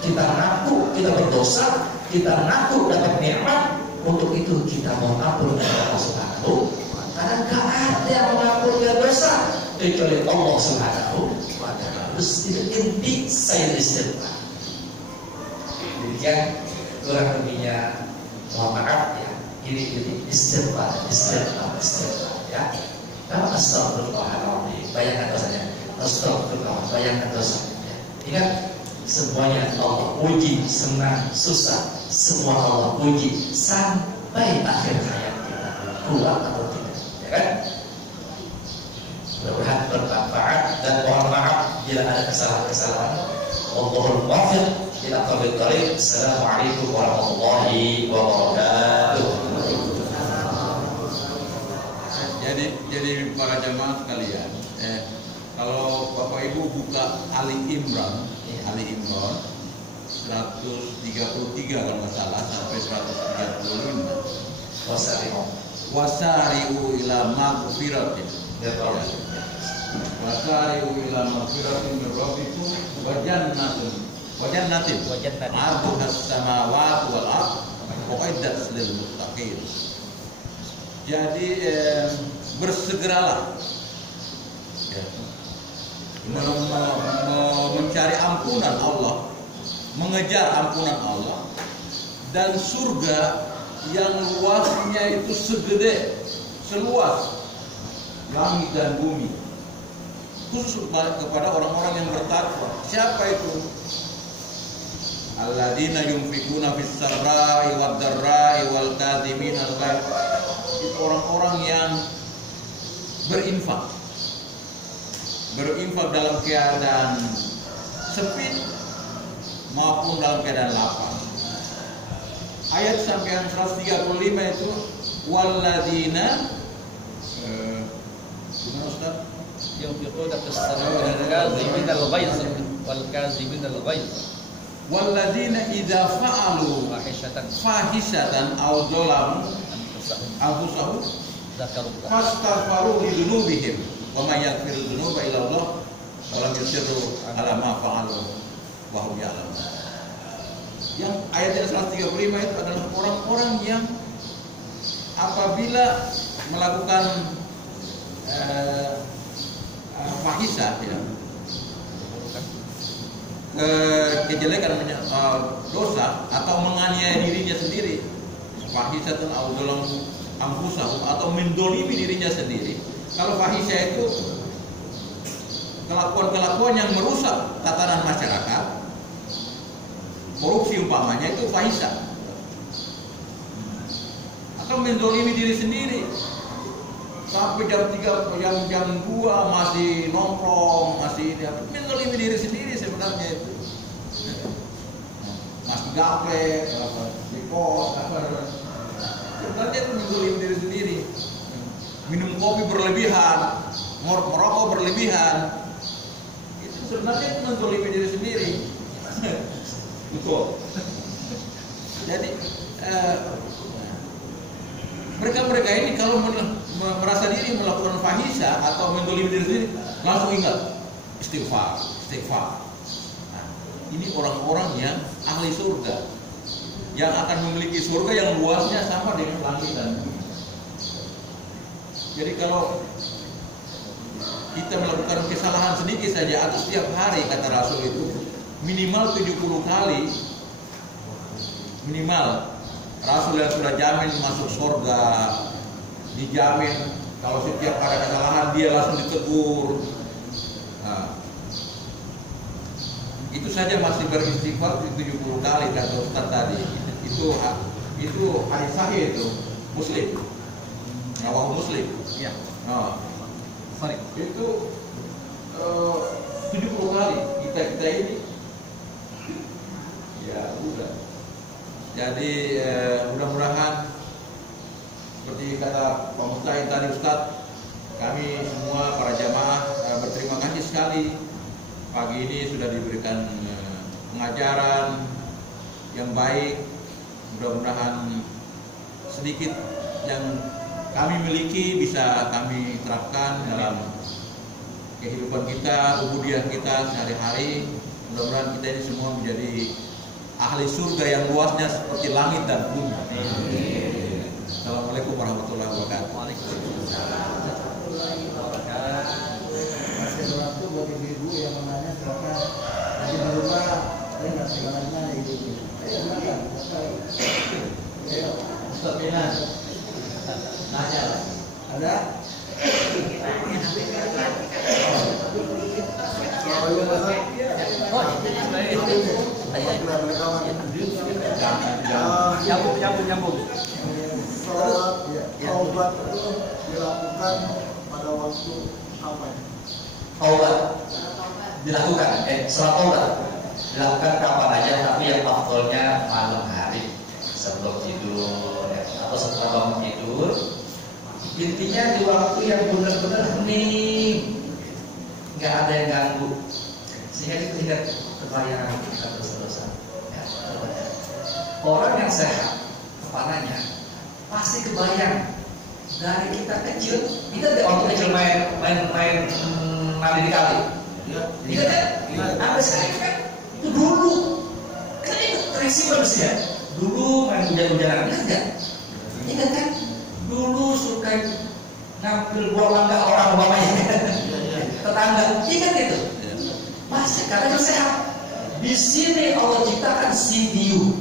Kita ngaku kita berdosa, kita ngaku dapat nikmat, untuk itu kita mau ampun kepada Allah Subhanahu. Karena gak ada yang mengampunkan dosa kecuali Allah Subhanahu wa ta'ala. Terus itu inti saya istighfar. Demikian kurang lebihnya, mohon maaf ya. Ini istighfar ya. Kalau astagfirullahaladzim, bayangkan dosanya. Astagfirullah, bayangkan dosanya. Ya. Ingat, semuanya Allah puji, senang, susah, semua Allah puji sampai akhir hayat kita, kuat atau tidak, ya kan? Mudah-mudahan bermanfaat dan mohon maaf bila ada kesalahan-kesalahan. Wallahul muwaffiq ila aqwamit thoriq. Assalamualaikum warahmatullahi wabarakatuh. Jadi para jamaah sekalian, kalau Bapak Ibu buka Ali Imran 133 kalau nggak salah sampai 135. Wasari'u ila maghfiratin. Wasari'u ila maghfiratin min rabbikum wa jannatin 'arduhas samawati wal ardh u'iddat lil muttaqin. Jadi bersegeralah ya, mencari ampunan Allah, mengejar ampunan Allah, dan surga yang luasnya itu seluas langit dan bumi, khusus kepada orang-orang yang bertakwa. Siapa itu? Alladzina yunfikuna fis sarra'i wad dharra'i wal kadhimina al-ghaidh. Itu orang-orang yang berinfak dalam keadaan sempit maupun dalam keadaan lapang. Ayat sampai yang 135 itu walladzina gimana Ustaz? Yunfiquna fis sarra'i wal kadhimina al-ghaidh wal kadhimina al-ghaidh. Walladzina idza fa'alu fahishatan aw dzalamu anfusahum fastaghfiru li dzunubihim wa may yaghfiru dzunuba illa Allah wa lam yusirru ala ma fa'alu wa hum ya'lamun. Yang ayat 135 itu adalah orang-orang yang apabila melakukan fahisah ya, kejelekan, dosa atau menganiaya dirinya sendiri, fahisatun aw dzalamu anfusahum, atau mendolimi dirinya sendiri. Kalau fahisah itu kelakuan-kelakuan yang merusak tatanan masyarakat, korupsi umpamanya, itu fahisah. Atau mendolimi diri sendiri sampai jam 3, jam 2 masih nongkrong, masih ini, mendolimi diri sendiri sebenarnya itu. Masih gaple, di kos, sebenarnya itu mendolimi diri sendiri. Minum kopi berlebihan, merokok berlebihan, itu sebenarnya itu mendolimi diri sendiri. Betul. Jadi mereka ini kalau merasa diri melakukan fahisah atau mendolimi diri sendiri, langsung ingat istighfar. Nah, ini orang-orang yang ahli surga, yang akan memiliki surga yang luasnya sama dengan langit dan bumi. Jadi kalau kita melakukan kesalahan sedikit saja atau setiap hari, kata Rasul itu minimal 70 kali, minimal. Rasul yang sudah jamin masuk surga, dijamin kalau setiap ada kesalahan dia langsung ditegur. Nah, itu saja masih beristighfar 70 kali kata Ustaz tadi. Itu hadis sahih itu, Muslim. Rawahu Muslim. Ya. Nah, Sorry. itu 70 kali kita ini. Ya udah. Jadi mudah-mudahan seperti kata Pak Mustahil tadi Ustaz, kami semua para jamaah berterima kasih sekali pagi ini sudah diberikan pengajaran yang baik. Mudah-mudahan sedikit yang kami miliki bisa kami terapkan dalam kehidupan kita, ubudiyah kita sehari-hari. Mudah-mudahan kita ini semua menjadi ahli surga yang luasnya seperti langit dan bumi. Assalamualaikum warahmatullahi wabarakatuh. Masih ada waktu buat ibu-ibu yang mau nanya, silakan. Nanti di rumah saya nggak pegang nanya ibu-ibu. Ayo silakan. Ayo. Ustaz Minan. dilakukan, sholat taubat dilakukan kapan aja, tapi yang afdolnya malam hari sebelum tidur ya, atau setelah bangun tidur. Intinya di waktu yang benar-benar hening, nggak ada yang ganggu, sehingga kita ingat kebayang kita dosa-dosa. Ya, orang yang sehat kepalanya pasti kebayang dari kita kecil. Kita waktu kecil main mandi di kali. Iya kan? Sampai sekarang kan itu dulu. Kita ingat terisi manusia. Dulu main hujan-hujanan, ingat nggak? Ingat kan? Dulu suka ngambil buah mangga orang umpamanya tetangga, ingat itu? Pasti karena itu sehat. Di sini Allah ciptakan CPU.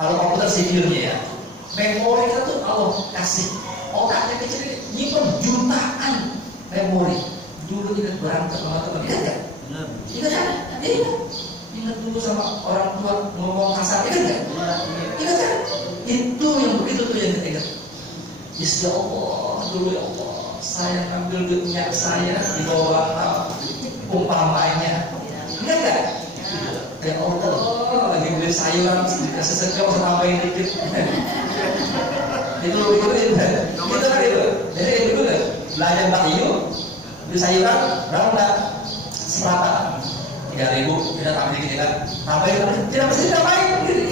Kalau komputer CPU-nya ya, memori itu Allah kasih. Otaknya kecil ini nyimpen jutaan memori. Dulu ingat berantem sama teman, ingat nggak? Ingat kan? Ingat dulu sama orang tua ngomong kasar, ingat nggak? Ingat kan? Itu yang begitu tuh yang kita ingat. Ya Allah, dulu ya Allah, saya ambil duitnya saya di bawah umpamanya. Ingat nggak? Ya Allah, lagi beli sayuran dikasih sedekah usah tambahin dikit. Itu itu kan itu. Jadi itu dulu kan belanja Mbak Iyu beli sayuran berapa enggak? Seperempat 3.000 kita tambahin dikit kan? Tambahin tidak mesti tambahin gitu.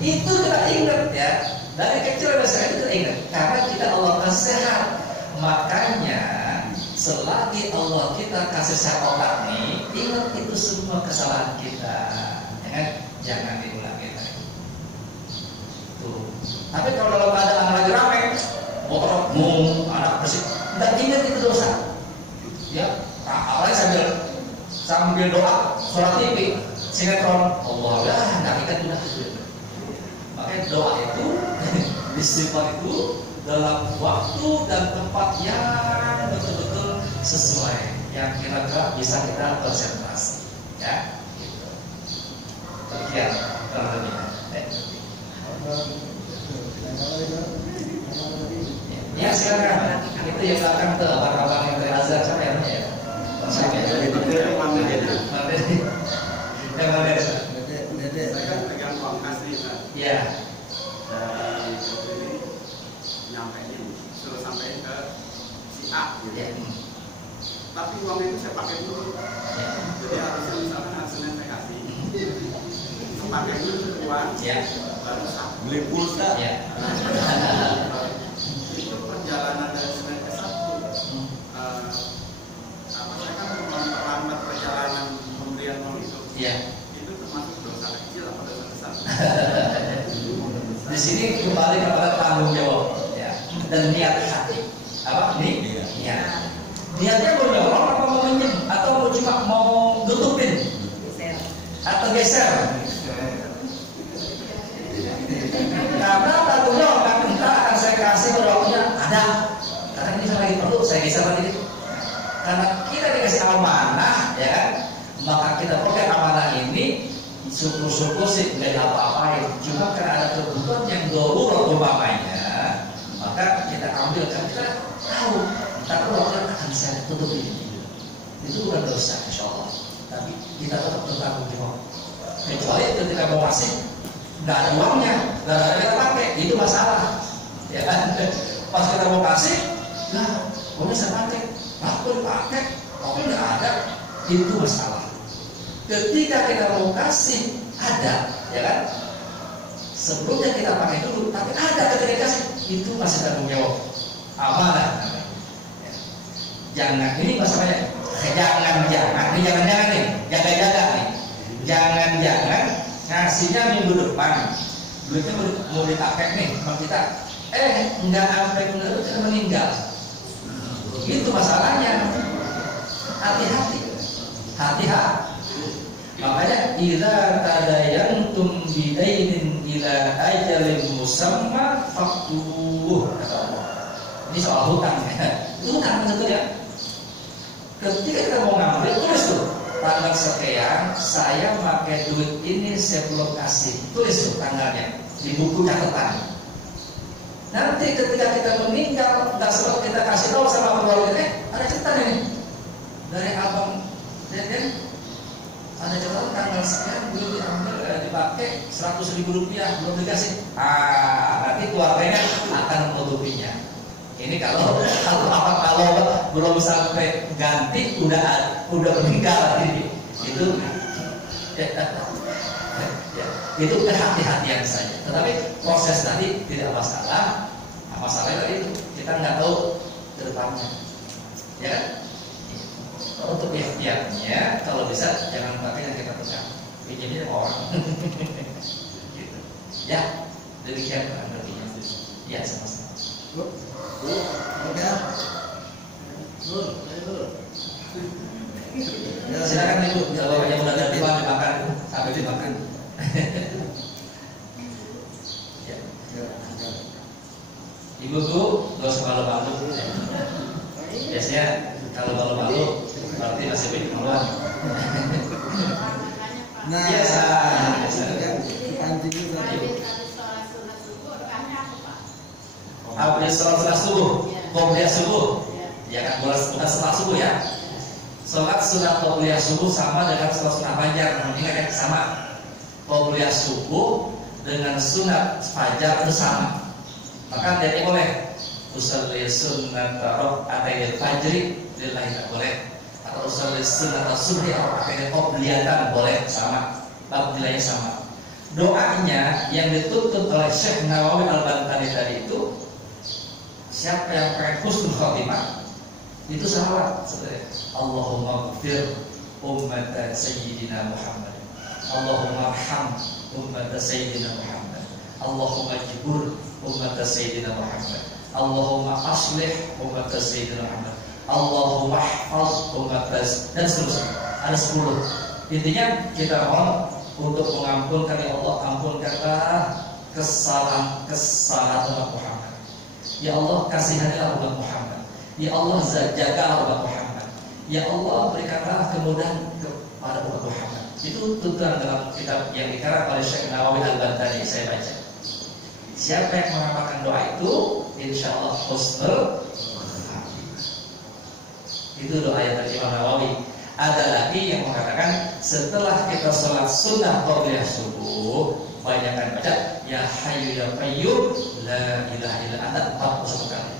Itu kita ingat ya, dari kecil sampai sekarang itu ingat, karena kita Allah kasih sehat. Makanya selagi Allah kita kasih sehat otak nih, ingat itu semua kesalahan kita, ya kan? Jangan diulangi lagi. Tuh. Tapi kalau dalam keadaan lagi ramai, motor, anak bersih, tidak ingat itu dosa. Ya, apalagi sambil doa, sholat TV, sinetron, Allah lah, nggak ingat sudah. Makanya doa itu, istighfar itu dalam waktu dan tempat yang betul-betul sesuai, yang kira-kira bisa kita konsentrasi, ya. Gitu. Demikian terlebih. Ya silakan. Itu yang akan ke abang-abang yang dari Azhar siapa ya? Siapa ya? Yang mana? Saya kan pegang uang kas nih, Pak. Iya. Dari Jogja ini nyampein, suruh sampein ke si A gitu. Ya. Tapi uang itu saya pakai dulu. Jadi harusnya misalkan hasilnya saya kasih. Saya pakai dulu uang, Ya. baru satu. Beli pulsa. Ya. Itu perjalanan dari Senin ke Sabtu. Saya kan memperlambat perjalanan pemberian uang itu. Iya. Itu termasuk dosa kecil atau dosa besar? Di sini kembali kepada tanggung jawab, ya, dan niat hati. Apa? Niat. Niatnya mau nyolong apa mau minjem atau mau cuma mau nutupin atau geser? Karena tanggung jawab kan kita akan saya kasih waktunya ada. Karena ini saya lagi perlu saya geser lagi itu. Karena kita dikasih amanah, ya kan? Maka kita pakai amanah ini. Syukur-syukur sih nggak apa-apain. Cuma karena ada kebutuhan yang darurat umpamanya, maka kita ambil kan kita tahu. Tapi waktu akan saya tutup ini. Itu bukan dosa, insya Allah. Tapi kita tetap bertanggung jawab. Kecuali ketika mau kasih nggak ada uangnya, nggak ada kita pakai, itu masalah. Ya kan? Pas kita mau kasih, nah, uangnya saya pakai, aku dipakai, aku nggak ada, itu masalah. Ketika kita mau kasih ada, ya kan? Sebelumnya kita pakai dulu, tapi ada ketika kasih, itu masih tanggung jawab, amanah. Ya. Jangan ini masalahnya, jangan nih, jaga nih, jangan ngasihnya minggu depan, duitnya mau dipakai nih, sama kita, nggak sampai minggu depan kita meninggal, itu masalahnya. Hati-hati. Makanya idza tadayantum bidainin ila ajalin musamma faqtuh. Ini soal hutang ya. Itu hutang sebetulnya. Ketika kita mau ngambil, tulis tuh tanggal sekian saya pakai duit ini saya belum kasih. Tulis tuh tanggalnya di buku catatan. Nanti ketika kita meninggal, nggak sempat kita kasih tahu sama keluarga, ada cerita nih dari abang Deden, ada catatan tanggal sekian belum diambil, dipakai 100.000 rupiah belum dikasih. Nanti keluarganya akan menutupinya. Ini kalau belum sampai ganti udah meninggal ini. Itu kehati-hatian saja. Tetapi proses tadi tidak masalah. Masalahnya tadi itu kita nggak tahu ke depannya, ya kan? Untuk ikhtiarnya, kalau bisa jangan pakai yang kita pegang, pinjamnya sama orang. Gitu. Ya, demikian artinya. Ya, sama-sama. Silakan Ibu, kalau yang udah ganti dimakan, sampai dimakan. Ya. Ibu tuh gak usah malu-malu. Biasanya kalau malu-malu berarti masih banyak keluar. Nah, biasa. Habis sholat subuh, qobliyah subuh, ya kan, bukan setelah subuh ya. Sholat sunat qobliyah subuh sama dengan sholat sunat fajar, ingat ya, sama. Qobliyah subuh dengan sunat fajar itu sama. Maka tidak boleh usolli sunat rakaatayil fajri lillahi tak boleh, atau usolli sunat subhi rakaatayil qobliyatan boleh, sama. Bab nilainya sama. Doanya yang ditutup oleh Syekh Nawawi Al-Bantani tadi itu, siapa yang pengen husnul khotimah itu salawat sebenarnya. Allahumma ghfir ummat sayyidina Muhammad, Allahumma arham ummat sayyidina Muhammad, Allahumma jibur ummat sayyidina Muhammad, Allahumma aslih ummat sayyidina Muhammad, Allahumma hafaz ummat, dan seterusnya. Ada 10. Intinya kita mohon untuk mengampunkan, ya Allah, ampunkanlah kesalahan umat Muhammad. Ya Allah, kasihanilah umat Muhammad. Ya Allah, jagalah umat Muhammad. Ya Allah, berikanlah kemudahan kepada umat Muhammad. Itu tuntunan dalam kitab yang dikarang oleh Syekh Nawawi Al-Bantani, saya baca. Siapa yang mengamalkan doa itu, insya Allah husnul khotimah. Itu doa yang dari Imam Nawawi. Ada lagi yang mengatakan setelah kita sholat sunnah qobliyah subuh, banyakkan baca ya hayyu ya qayyum la ilaha illa anta 41 kali.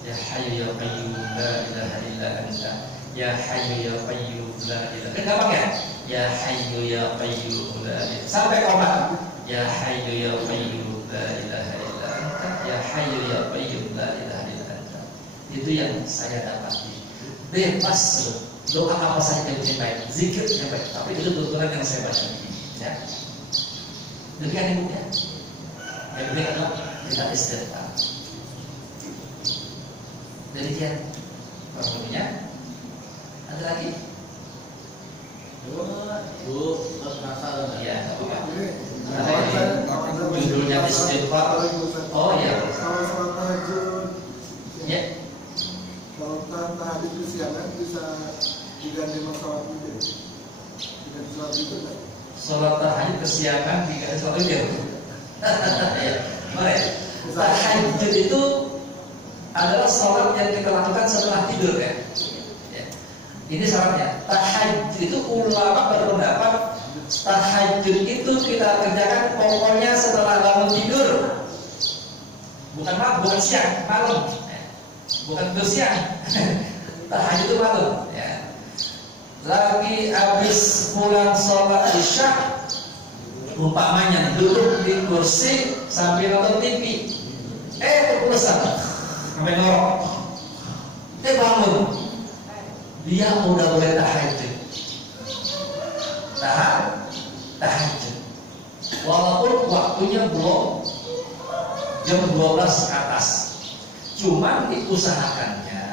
Ya hayyu ya qayyum la ilaha illa anta, ya hayyu ya qayyum la ilaha illa anta. Gampang ya? Ya hayyu ya qayyum la ilaha, sampai koma. Ya hayyu ya qayyum la ilaha illa anta, ya hayyu ya qayyum la ilaha illa anta. Itu yang saya dapati. Bebas doa apa saja yang baik, zikir yang baik, tapi itu tuntunan yang saya baca ini, ya. Demikian Ibu ya. Yang penting adalah kita istighfar. Demikian problemnya. Ada lagi? Bu, masalah. Ya, apa-apa. Ada lagi. Judulnya istighfar. Oh iya. Ya. Kalau tahajud itu siangan bisa diganti sama sholat witir. Diganti sholat witir kan? Sholat tahajud kesiangan diganti sholat witir. Ya, mari. Tahajud itu adalah sholat yang kita lakukan setelah tidur ya. Ini syaratnya. Tahajud itu ulama berpendapat tahajud itu kita kerjakan pokoknya setelah bangun tidur. Bukan siang, malam. Bukan bersiang. Tahajud itu malam ya. Lagi habis pulang sholat isya, umpamanya duduk di kursi sambil nonton TV, kepleset sampai ngorok, bangun, dia udah boleh tahajud. Tahajud walaupun waktunya belum jam 12 ke atas. Cuman diusahakannya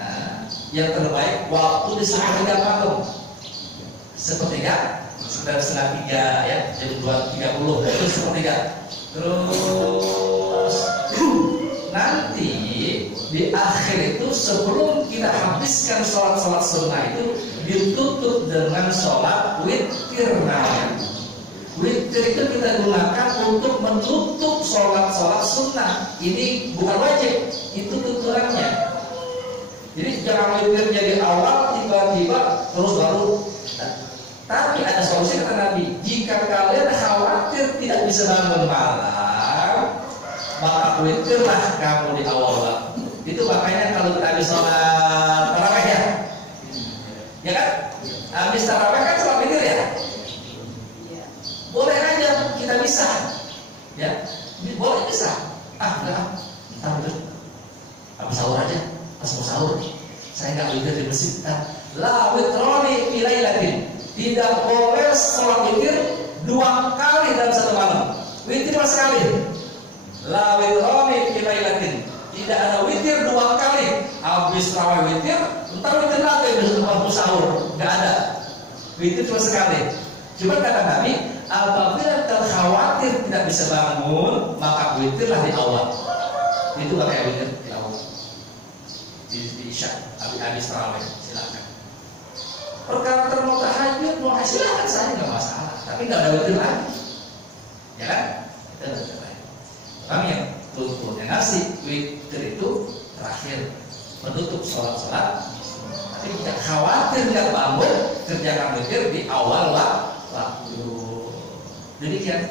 yang terbaik waktu di sepertiga malam, sepertiga, sekitar setengah 3 ya, jam 2.30 itu sepertiga. Terus nanti di akhir itu sebelum kita habiskan sholat sunnah itu ditutup dengan sholat witir namanya. Witir itu kita gunakan untuk menutup sholat-sholat sunnah. Ini bukan wajib, itu tuturannya. Jadi jangan witirnya di awal tiba-tiba terus baru. Tapi ada solusi kata Nabi. Jika kalian khawatir tidak bisa bangun malam, maka witirlah kamu di awal waktu. Itu makanya kalau kita habis sholat tarawih ya kan? Habis tarawih kan sholat witir ya. Boleh aja kita bisa, ya, boleh bisa. Enggak, habis sahur aja, pas mau sahur, saya nggak witir di masjid. La witroni fi lailatin. Tidak boleh sholat witir 2 kali dalam satu malam. Witir cuma sekali. La witroni fi lailatin. Tidak ada witir 2 kali. Habis tarawih witir, entar witir lagi besok waktu sahur. Nggak ada. Witir cuma sekali. Cuma kata Nabi, apabila terkhawatir tidak bisa bangun, maka witirlah di awal. Itu gak kayak witir di awal. Di isya, habis tarawih, silakan. Perkara termau tahajud, mau silakan saya nggak masalah. Tapi nggak ada witir lagi, ya kan? Itu ada witir lagi. Kami yang tuntutnya ngasih witir itu terakhir menutup sholat-sholat. Tapi tidak khawatir tidak bangun, kerjakan witir di awal waktu. Demikian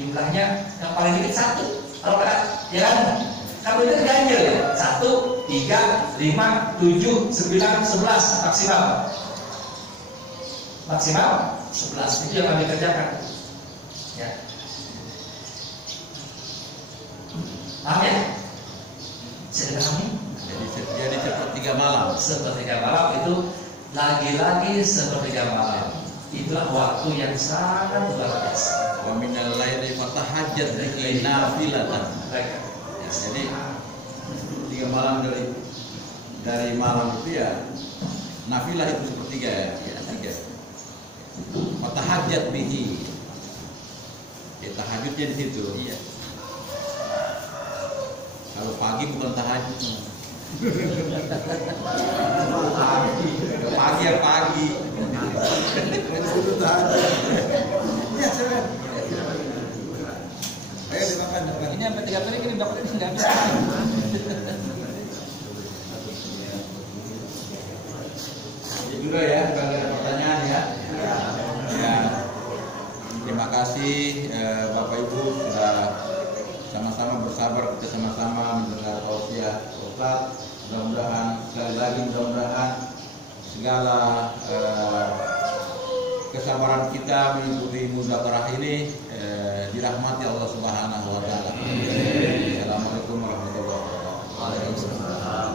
jumlahnya yang paling dikit 1 kalau ya kan? Kalau itu ganjil ya 1, 3, 5, 7, 9, 11 maksimal 11 itu yang kami kerjakan ya. Paham ya? Saya dipahami? Jadi sepertiga malam. Sepertiga malam itu lagi-lagi sepertiga malam. Itulah waktu yang sangat luar biasa. Wa minal laili fatahajjat bihi nafilatan. Ya, jadi 3 malam dari malam itu ya nafilah itu sepertiga ya 3. Fatahajjat bihi. Ya, tahajudnya di situ. Iya. Kalau pagi bukan tahajud. Pagi ya pagi. Ya, silakan. Ayo dimakan. Ini sampai 3 kali ini dapat ini nggak bisa. Ya juga ya, kalau ada pertanyaan ya. Ya. Terima kasih Bapak Ibu sudah sama-sama bersabar, kita sama-sama mendengar tausiah Ustaz. Mudah-mudahan sekali lagi segala kesabaran kita mengikuti muzakarah ini dirahmati Allah Subhanahu wa taala. Assalamualaikum warahmatullahi wabarakatuh. Waalaikumsalam.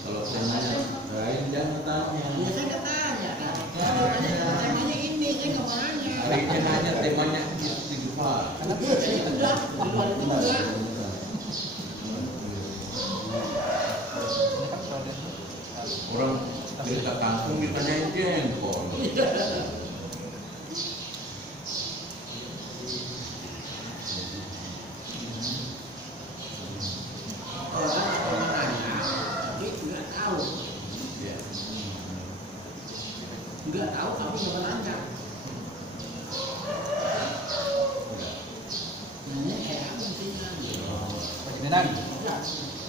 Kalau temanya lain jangan tanya. Ya saya nggak tanya. Temanya ini saya nggak mau nanya. Hari ini hanya temanya istighfar. Orang cerita kampung ditanyain jengkol. Nggak tahu tapi nggak nanya. Nanya kayak apa intinya? Ini nari.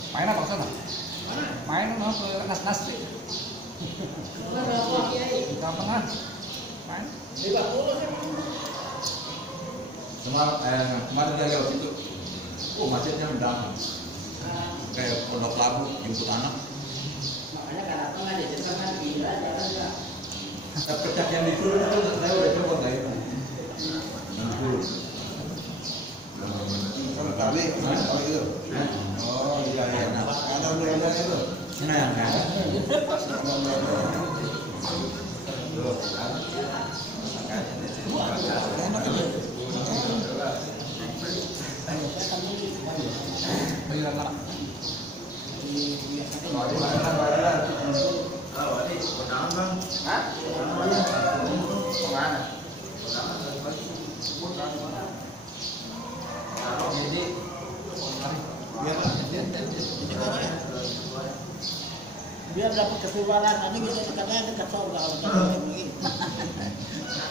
Main apa sana? Mana? Main mau ke nas sih. Gampang main. Kemarin dia lewat situ, macetnya udah kayak Pondok Labu jemput anak. Makanya kenapa nggak diceritakan gila jalan nggak? Pecah yang disuruh itu saya udah coba kayak itu. Tapi oh gitu. Oh iya iya. Ada udah itu. Nah yang Biar dapat keturunan, nanti bisa katanya dekat surga kalau begini.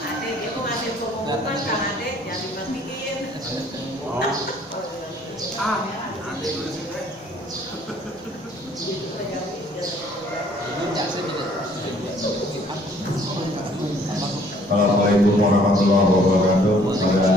Adek, dia mau ngasih pengumuman Kang Adek, jangan dimatiin. Adek udah sudah. Assalamualaikum warahmatullahi wabarakatuh. Pada